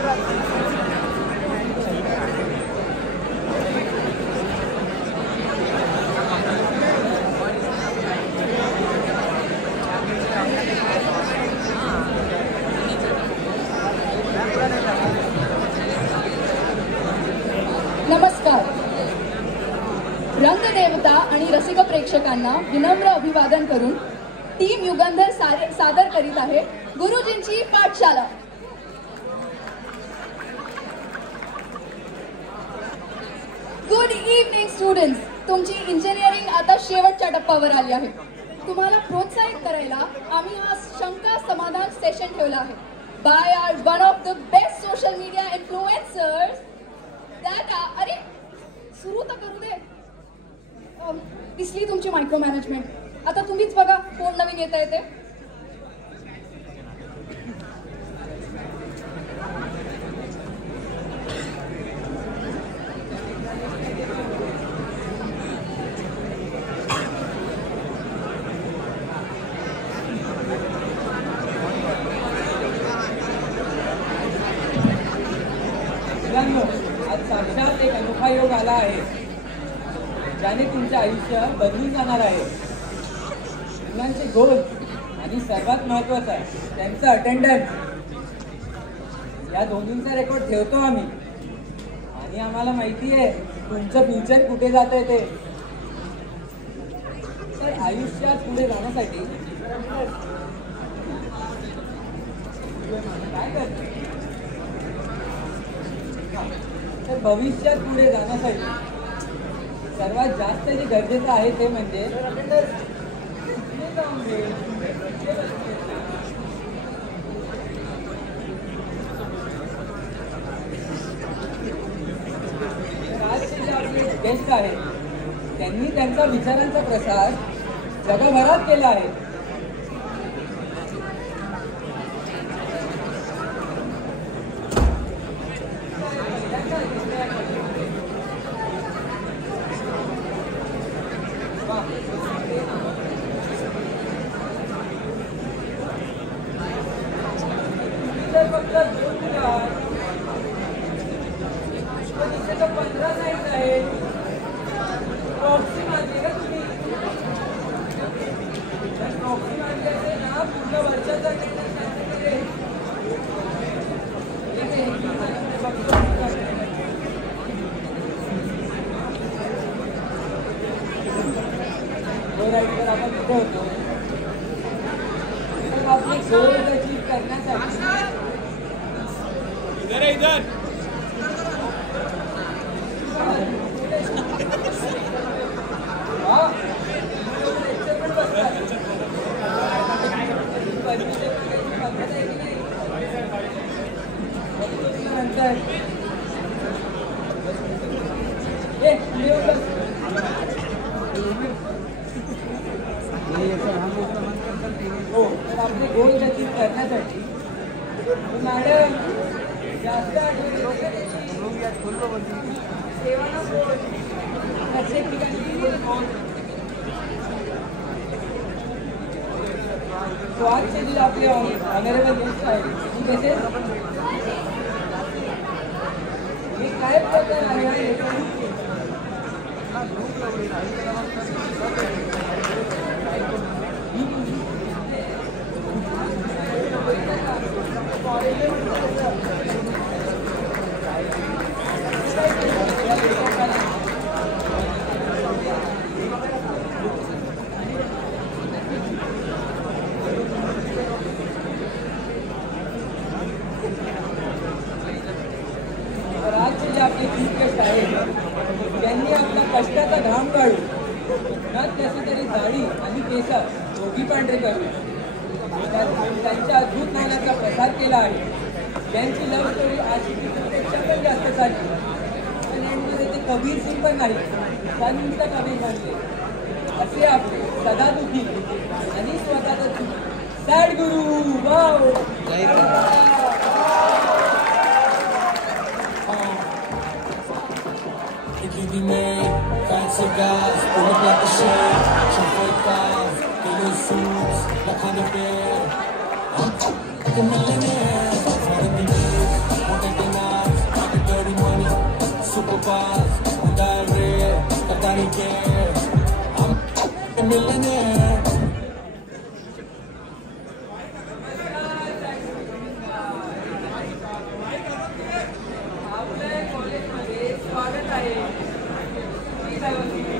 नमस्कार. रंगदेवता आणि रसिक प्रेक्षकांना विनम्र अभिवादन करून टीम युगंधर सादर करीत आहे गुरुजींची पाठशाला. Good evening students. तुमची इंजिनिअरिंग आता शेवटच्या टप्प्यावर आली आहे. तुम्हाला प्रोत्साहित करायला आम्ही हा शंका समाधान सेशन ठेवला आहे by our one of the best social media influencers that अरे सुरू तर करू दे. दिसली तुमची मायक्रो मॅनेजमेंट. आता तुम्हीच बघा कोण नवीन येता येते. आज साक्षात एक अनोखा योग आला आहे ज्याने तुमचे आयुष्य बदलून जाणार आहे. मुलांचे गोल आणि सर्वात महत्त्वाचं आहे त्यांचं अटेंडन्स. या दोन्हींचा रेकॉर्ड ठेवतो आम्ही आणि आम्हाला माहिती आहे तुमचं फ्युचर कुठे जात आहे ते. तर आयुष्यात पुढे जाण्यासाठी काय करतो तर भविष्यात पुढे जाण्यासाठी सर्वात जास्त जे गरजेचं आहे ते म्हणजे आजचे जे आपले गेस्ट आहेत त्यांनी त्यांचा विचारांचा प्रसार जगभरात केला आहे. फक्त 15 साईज आहे. प्रॉक्सी मारली का तुम्ही? प्रॉक्सी मारली असेल ना पूर्ण वर्षाचा राईडवर आपण तिथे होतो. आपले गोल अचीव करण्यासाठी इधर है इधर. हो तर आपले गोल अचीव करण्यासाठी मॅडम जास्त प्रत्येक ठिकाणी आजचे जे आपले ऑनरेबल गेस्ट आहेत कसे हे काय प्रकार आहे. राज्य जे आपले चीफ गेस्ट आहेत त्यांनी आपला कष्टाचा घाम काढून ना कशी तरी दाढी आणि केस दोघी पांढरे करून त्यांच्या अद्भुत ज्ञानाचा प्रसार केला आहे. त्यांची लव्ह स्टोरी आशिकीपेक्षा पण जास्त झाली. पण एंडमध्ये ते कबीर सिंग पण नाही संत कबीर बनले. असे आपले सदा दुखी आणि स्वतःचा चुकी sad Guru. Wow be made, fancy guys, pull up like a shade, champagne cars, killer suits, like on the bed. I'm a millionaire, that's what it is. fast, and I rare, but I don't care. I'm a millionaire. आपल्या कॉलेजमध्ये स्वागत आहे. Please have a seat.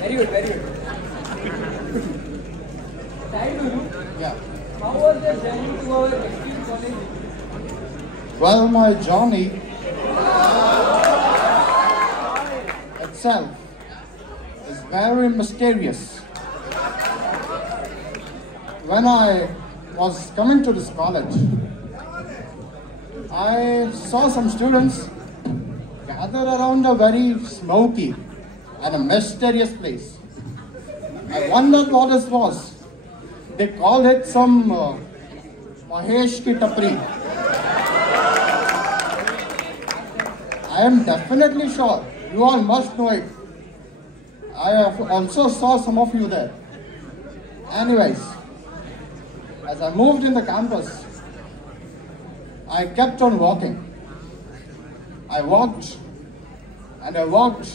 Very good, very good. Sai Guru, Yeah. how was your journey to our esteemed college? Well, my journey itself is very mysterious. When I was coming to this college, I saw some students gather around a very smoky and a mysterious place. I wondered what this was. They called it some Mahesh ki Tapri. I am definitely sure you all must know it. I have also saw some of you there. Anyways, as I moved in the campus, I kept on walking. I walked and I walked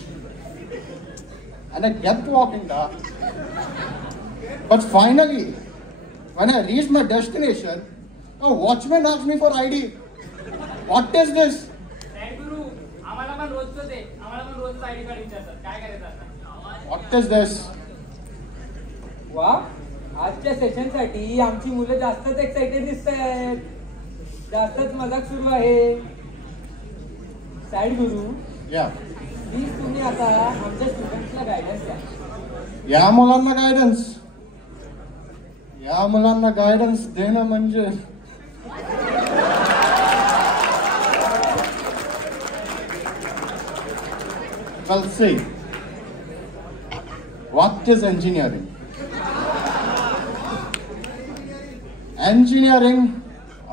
and I kept walking there. But finally, when I reached my destination, a watchman asked me for ID. What is this? गुरु आम्हाला पण रोजच आहे. आम्हाला पण रोजच ID card विचारतात. काय करायचं आता? What is this? वा, आजच्या सेशन साठी आमची मुलं जास्तच एक्साइटेड दिसतायत. जास्तच मजाक सुरू आहे. Side Guru, Yeah. प्लीज तुम्ही आता आमच्या स्टुडंट्सला गायडन्स द्या. या मुलांना गायडन्स देणं म्हणजे Well, see, what is engineering? Engineering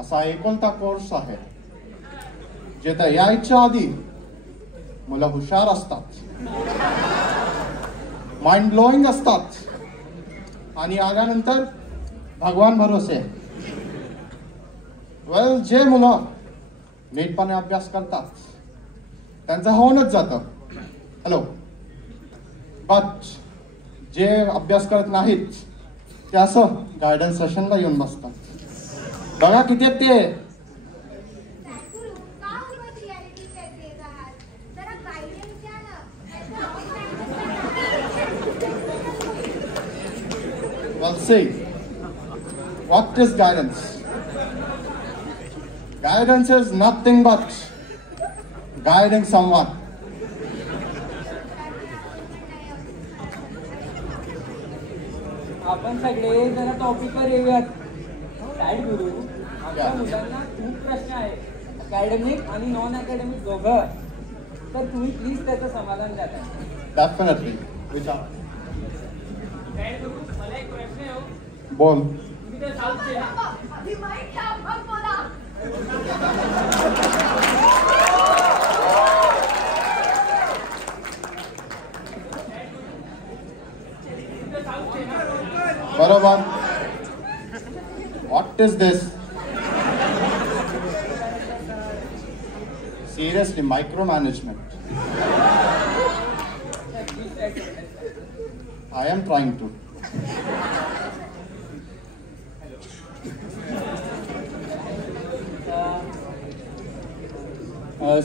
असा एकुलता कोर्स आहे जिथे यायच्या आधी मुलं हुशार असतात, माइंड ब्लोइंग असतात आणि आल्यानंतर भगवान भरोसे. वेल, जे मुलं नीटपणे अभ्यास करतात त्यांचं होऊनच जातं. हॅलो. बट जे अभ्यास करत नाहीत ते असं गायडन्स सेशनला येऊन बसतात. बघा किती आहेत ते. Well, see, what is guidance? Guidance is nothing but guiding someone. आपण सगळे जरा टॉपिकवर येऊयात. साईड गुरु, आमच्या मुलांना खूप प्रश्न आहेत, अकॅडमिक आणि नॉन अकॅडमिक दोघं. तर तुम्ही प्लीज त्याचं समाधान द्या. Definitely. विचार. साईड गुरु, मला एक प्रश्न आहे. बोल. तुम्ही तर साऊथचे ना? बरोबर. What is this? Seriously, micromanagement. I am trying to.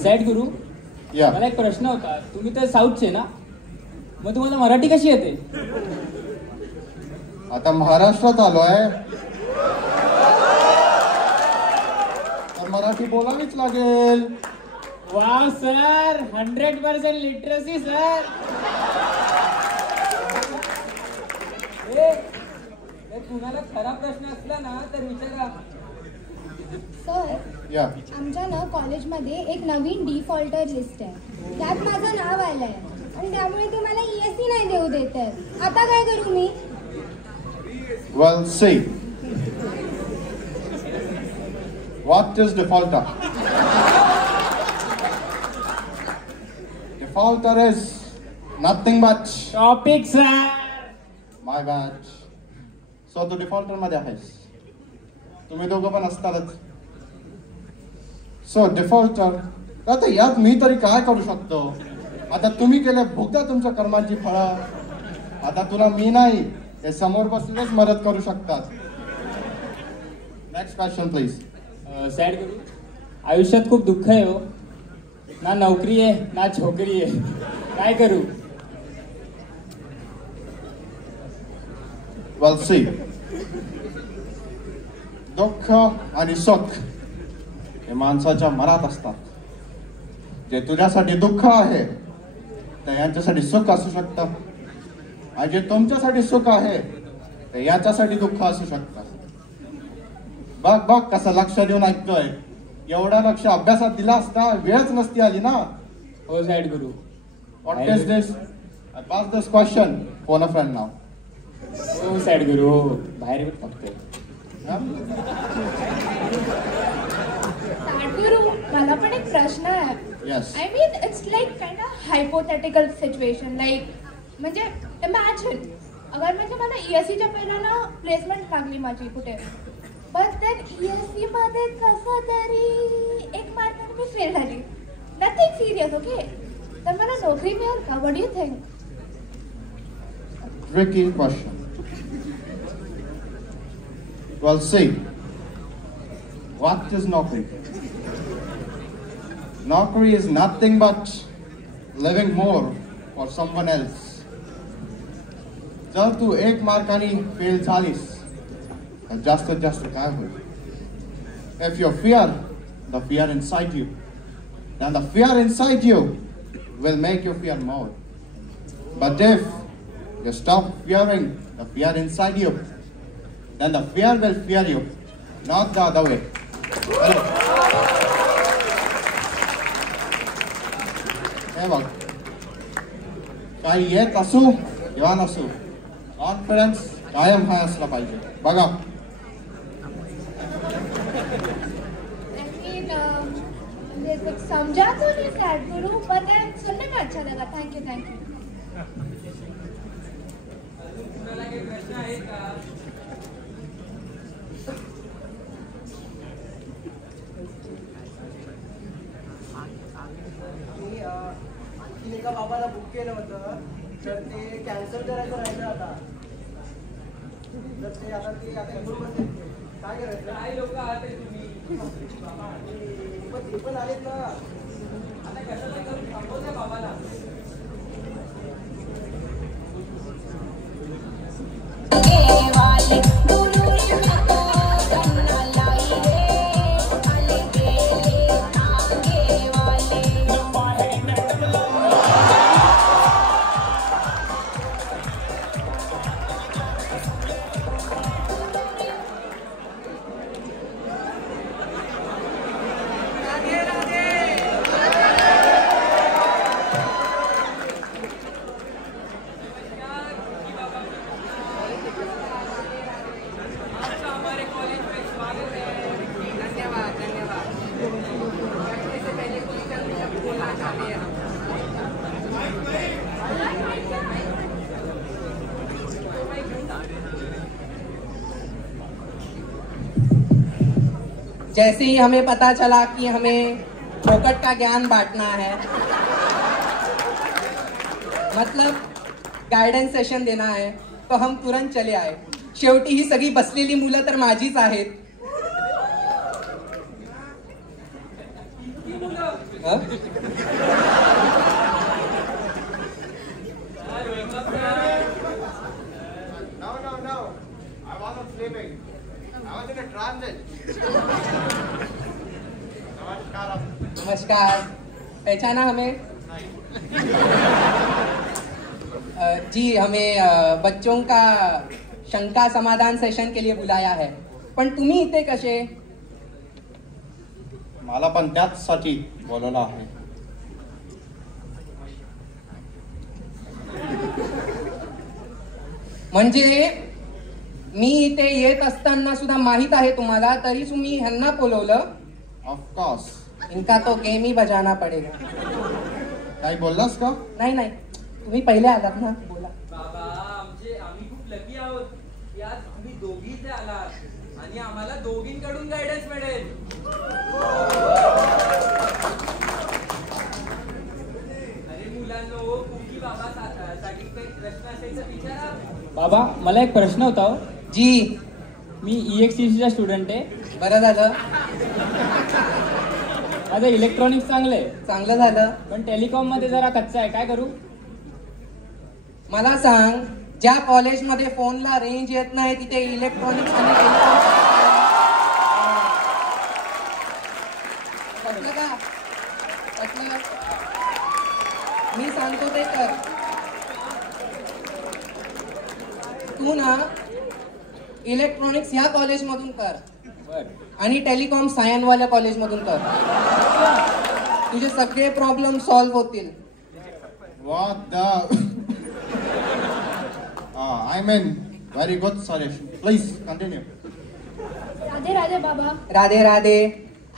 Side Guru, Yeah. मला एक प्रश्न होता. तुम्ही तर साऊथचे ना, मग तुम्हाला मराठी कशी येते? आता महाराष्ट्रात आलोय तर मराठी बोलावीच लागेल. Wow sir, 100% literacy sir. तुम्हाला खरा प्रश्न असला ना तर विचारा. सर, या. आमच्या ना कॉलेजमध्ये एक नवीन डिफॉल्टर लिस्ट आहे. त्यात माझं नाव आलंय आणि त्यामुळे ते मला ESE नाही देऊ देत आहेत. आता काय करू मी? Well, see. What is defaulter? Defaulter is nothing but topic sir. my bad. So तू defaulter मध्ये आहेस. तुम्ही दोघं पण असतातच. सो डिफॉल्टर, आता यात मी तरी काय करू शकतो? आता तुम्ही केले भोगता तुमच्या कर्मांची फळं. आता तुला मी नाही, हे समोर बसलेच मदत करू शकतात. Next question please. सॅड करू. आयुष्यात खूप दुःख आहे हो. ना नोकरी आहे ना छोकरी आहे, काय करू? वेल सी, दुःख आणि सुख हे माणसाच्या मनात असतात. जे तुझ्यासाठी दुःख आहे ते यांच्यासाठी सुख असू शकतं, आणि जे तुमच्यासाठी सुख आहे ते याच्यासाठी दुःख असू शकतं. बघ बघ कसं लक्ष देऊन ऐकतोय. एवढा लक्ष अभ्यासात दिला असता वेळच नसती आली ना. हो सॅड करू. What is this? I pass this question phone a friend now. हो सॅड करू. हो बाहेर टाकतोय. गुरु, मला पण एक प्रश्न आहे. Yes. I mean, it's like kind of hypothetical situation. Like, म्हणजे imagine, अगर म्हणजे मला ESE च्या पहिला ना प्लेसमेंट लागली माझी कुठे, but then ESE मध्ये कसं तरी एक मार्काने मी फेल झाली. Nothing serious, okay? तर मला नोकरी मिळेल का? What do you think? Tricky question. Well, see, what is Naukri? Naukri is nothing but living more for someone else. जर तू एक मार्काने फेल झालीस तर जास्तीत जास्त काय होईल? If you fear the fear inside you, then the fear inside you will make you fear more. But if you stop fearing the fear inside you, then the fear will fear you, not the other way. Hello. हे बघ, काही येत असू किंवा नसू, confidence कायम हाय असला पाहिजे. बघा, कुछ समझा तो नहीं सैड गुरु, पर सुनने में अच्छा लगा. Thank you. प्रश्न आहे का? एका बाबाला बुक केलं होतं, तर ते कॅन्सल करायचं राहिलं. आता तर ते आता काय करायचं? काय लोक आहात तुम्ही? पण ते पण आलेत ना. आता कशाला करून थांबवत्या बाबाला? जैसे ही हमें पता चला कि हमें फोकट का ज्ञान बांटना है, मतलब गायडन्स सेशन देना है, तो हम तुरंत चले आए. शेवटी ही सगळी बसलेली मुलं तर माझीच आहेत. No. I wasn't sleeping. I was in a transit. नमस्कार. पहचाना हमें? जी, हमें बच्चों का शंका समाधान सेशन के लिए बुलाया है. पण तुम्ही इथे कसे? मला पण त्याचसाठी बोलवलं आहे. म्हणजे मी इथे येत असताना सुद्धा माहित आहे तुम्हाला, तरी तुम्ही ह्यांना बोलवलं? ऑफकोर्स. इनका तो गेम ही बजाना पडेगा. काही बोललास का? नाही, तुम्ही पहिले आलात ना, बोला. बाबा, आम्ही खूप लकी आहोत की आज तुम्ही दोघी इथे आलात आणि आम्हाला दोघींकडून गायडन्स मिळेल. बाबा मला एक प्रश्न होता हो. जी मी EXTC स्टुडंट आहे. बरं झालं, माझं इलेक्ट्रॉनिक्स चांगलं आहे. चांगलं झालं. पण टेलिकॉम मध्ये जरा कच्चा आहे, काय करू? मला सांग, ज्या कॉलेजमध्ये फोनला रेंज येत नाही तिथे इलेक्ट्रॉनिक्स आणि टेलिकॉम कळलं का? कळलं? मी सांगतो ते कर. तू ना इलेक्ट्रॉनिक्स ह्या कॉलेजमधून कर बर. आणि टेलिकॉम सायनवाल्या कॉलेजमधून कर. तुझे सगळे प्रॉब्लेम सॉल्व्ह होतील. What the? I mean, very good suggestion. Please continue. Radhe Radhe बाबा. राधे राधे.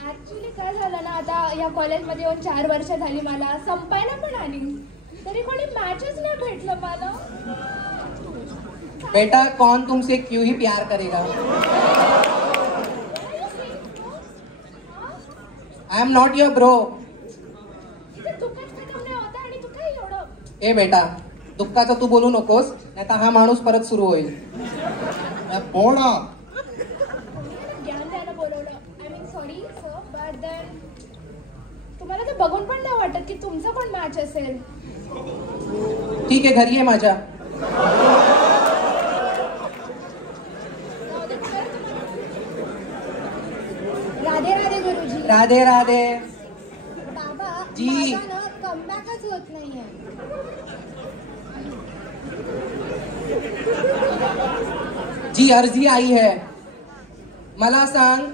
ऍक्च्युली काय झालं ना, आता या कॉलेजमध्ये येऊन 4 वर्ष झाली, मला संपायला पण आली, तरी कोणी मॅचच नाही भेटलं मला. बेटा कौन तुमसे क्यों ही प्यार करेगा? I am not your bro. इथे दुकान खतम नाही होत आणि तू काय एवढं. ए बेटा, दुःखाचं तू बोलू नकोस, नाही तर हा माणूस परत सुरू होईल. पोळा. ज्ञान द्यायला बोलवलं. I mean sorry sir, but then तुम्हाला तर बघून पण नाही वाटत की तुमचं पण मॅच असेल. ठीक आहे, घरी आहे माझ्या. राधे राधे गुरुजी. राधे राधे. बाबा जी. माझा ना कमबॅकच होत नाहीये. जी अर्जी आई है. मला सांग,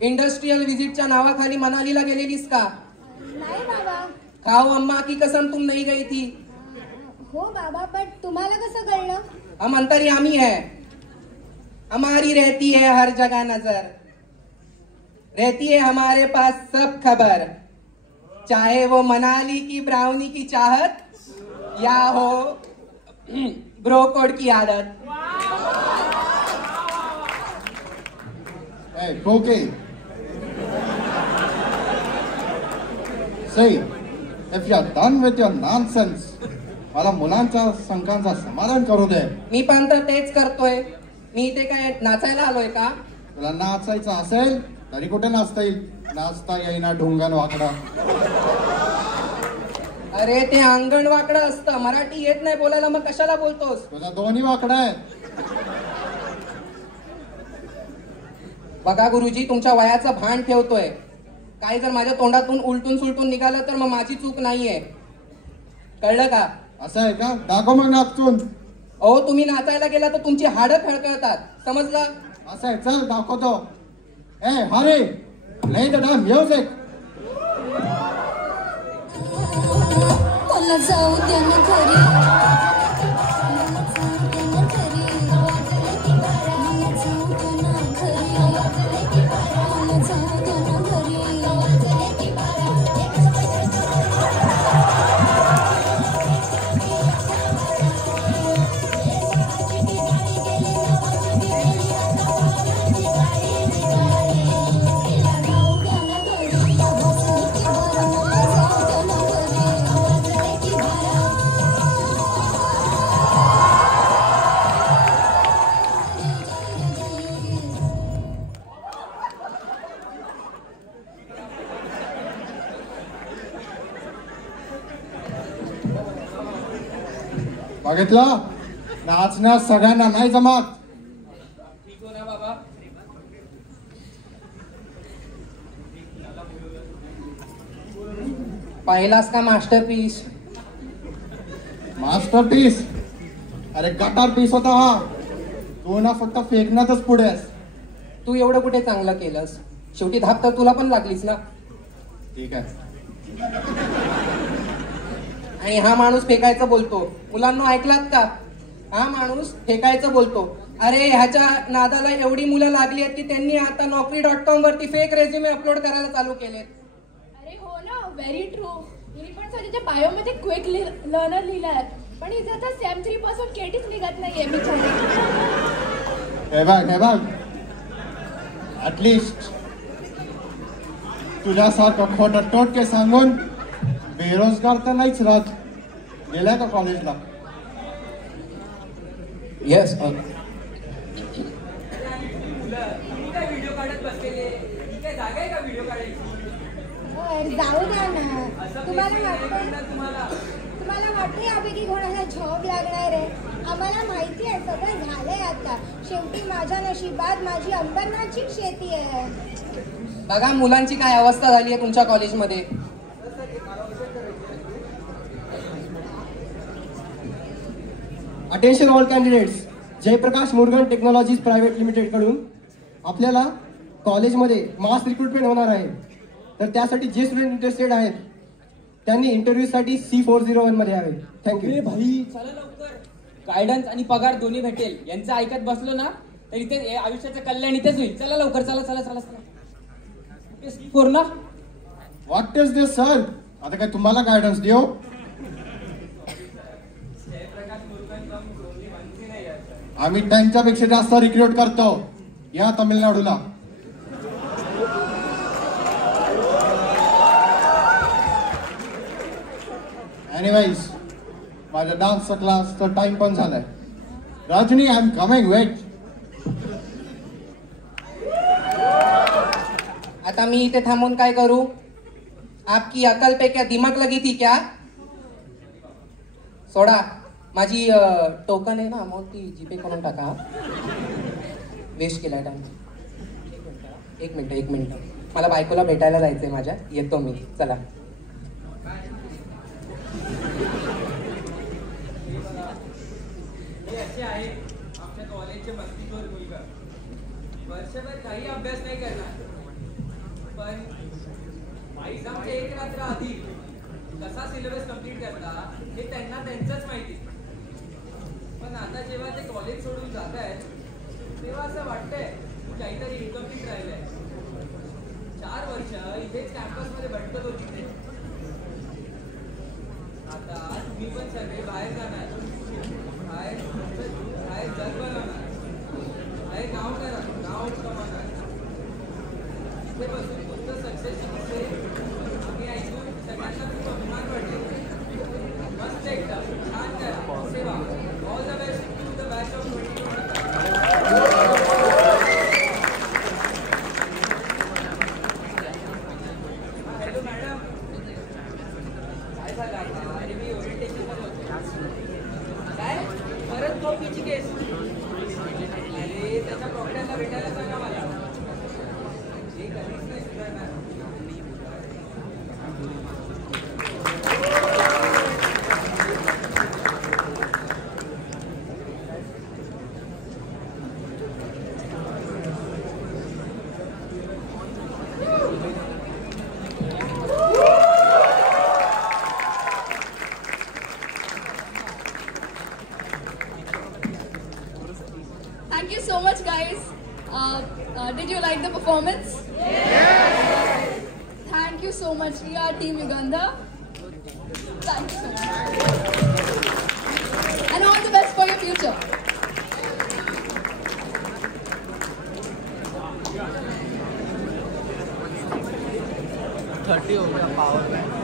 इंडस्ट्रियल विजिटच्या नावाखाली मनालीला गेलेलीस का? नाही बाबा. खाओ अम्मा की कसम तुम नहीं गई थी. हो बाबा, पण तुम्हाला कसं कळलं? हम अंतर्यामी है, हमारी रहती है हर जगह नजर, रहती है हमारे पास सब खबर, चाहे वो मनाली की ब्राउनी की चाहत या हो ब्रो कोड की आदत. Hey, Pookie. See, if you're done with your nonsense, मला मुलांच्या शंकांचा समाधान करू दे. मी पण तर तेच करतोय. मी इथे काय नाचायला आलोय का? तुला नाचायचं असेल तरी कुठे नाचता येईल? नाचता येईना ढुंगण वाकडा. अरे ते अंगण वाकडं असतं, मराठी येत नाही बोलायला, मग कशाला बोलतोस? तुझा दोन्ही वाकडा आहे. बघा गुरुजी, तुमच्या वयाचं भान ठेवतोय. काही जर माझ्या तोंडातून उलटून सुलटून निघालं तर मग माझी चूक नाहीये, कळलं का? असं आहे का? दाखव मग नाचून. अहो तुम्ही नाचायला गेला तर तुमची हाडं खळखळतात, समजलं? असं आहे, चल दाखवतो. ए हरे, प्ले द डॅम म्युझिक. मला जाऊ द्या ना घरी, बघितलं? नाचण्यास सगळ्यांना नाही जमत. ठीक हो ना बाबा? पाहिलास का मास्टरपीस? मास्टरपीस? अरे गटार पीस होता हा. तू ना फक्त फेकण्यातच पुढे आहेस. तू एवढं कुठे चांगलं केलंस? शेवटी धाप तर तुला पण लागलीस ना. ठीक आहे. आणि हा माणूस फेकायचं बोलतो. मुलांना ऐकलात का? हा माणूस फेकायचं बोलतो. अरे ह्याच्या नादाला एवढी मुलं लागली आहेत की त्यांनी आता Naukri.com वरती फेक रेझ्युमे अपलोड करायला चालू केलेत. अरे हो ना, व्हेरी ट्रू. मी पण स्वतःच्या बायोमध्ये क्विक लर्नर लिहिलाय, पण इथे आता SEM 3 पासून केटीच निघत नाहीये बिचारी. हे बघ ऍटलिस्ट तुझ्यासारखं खोटं टोटके सांगून बेरोजगार तर नाहीच राहत. गेलाय का कॉलेजला? येस. व्हिडिओ काढत बसलेले काय जागा आहे का व्हिडिओ काढायची? जाऊ द्या ना. तुम्हाला तुम्हाला वाटतं यापैकी कोणाला जॉब लागणार आहे? आम्हाला माहिती आहे सगळं झालंय आता. शेवटी माझ्या नशिबात माझी अंबरनाथची शेती आहे. बघा मुलांची काय अवस्था झाली आहे तुमच्या कॉलेजमध्ये. Attention all candidates. Jayaprakash Murugan Technologies Private Limited कडून आपल्याला कॉलेजमध्ये मास रिक्रुटमेंट होणार आहे. तर त्यासाठी जे स्टुडंट इंटरेस्टेड आहेत त्यांनी इंटरव्ह्यूसाठी C401 मध्ये यावे. थँक्यू. भाई चला लवकर. गायडन्स आणि पगार दोन्ही भेटेल. यांचं ऐकत बसलो ना तर इथे आयुष्याचं कल्याण इथेच होईल. चला लवकर. चला चला चला चला. पूर्ण व्हॉट इज दिस सर? आता काय तुम्हाला गायडन्स देऊ? आम्ही त्यांच्यापेक्षा जास्त रिक्रूट करतो. या तामिळनाडूला. एनिवेज माझ्या डान्सचा क्लासचा टाइम पण झालाय. Rajani I am coming. Wait. आता मी इथे थांबून काय करू? आपकी अकल पे क्या दिमाग लगी थी क्या? सोडा. माझी टोकन आहे ना मग ती जीपे करून टाका. वेस्ट केलाय टाइम. एक मिनिट. मला बायकोला भेटायला जायचंय माझ्या. येतो मी. चला. असे आहे आमच्या कॉलेजचे मस्तीखोर मुलगा. वर्षभर काही अभ्यास नाही करणार पण एक्झामच्या एक रात्र आधी कसा सिलेबस कम्प्लीट करता हे त्यांना त्यांचंच माहिती. पण आता जेव्हा ते कॉलेज सोडून जात आहेत तेव्हा असं वाटतंय काहीतरी इन्कम्प्लीट राहिलंय. 4 वर्ष इथेच कॅम्पसमध्ये भटकत होती ते. आता तुम्ही पण सगळे बाहेर जाणार. बाहेर जग बनवणार. बाहेर गाव कमावणार. इथे बसून फक्त सक्सेसचे आम्ही ऐकून सगळ्यांना खूप अभिमान वाटेल. मस्त एकदम छान करा. सेवा. All the best to the batch of 2025. Hello madam. काय झालं आता? अरे मी ओरिएंटेशनमध्ये होतो. काय परत कॉपीची केस? अरे त्याच्या प्रॉब्लेमला भेटायला सांगा मला. हे कधीच नाही सुधारणार. Thank you so much, guys. Did you like the performance? Yes. Thank you so much. We are Team Uganda. Thank you so much. And all the best for your future. हो गया पावर बैंक.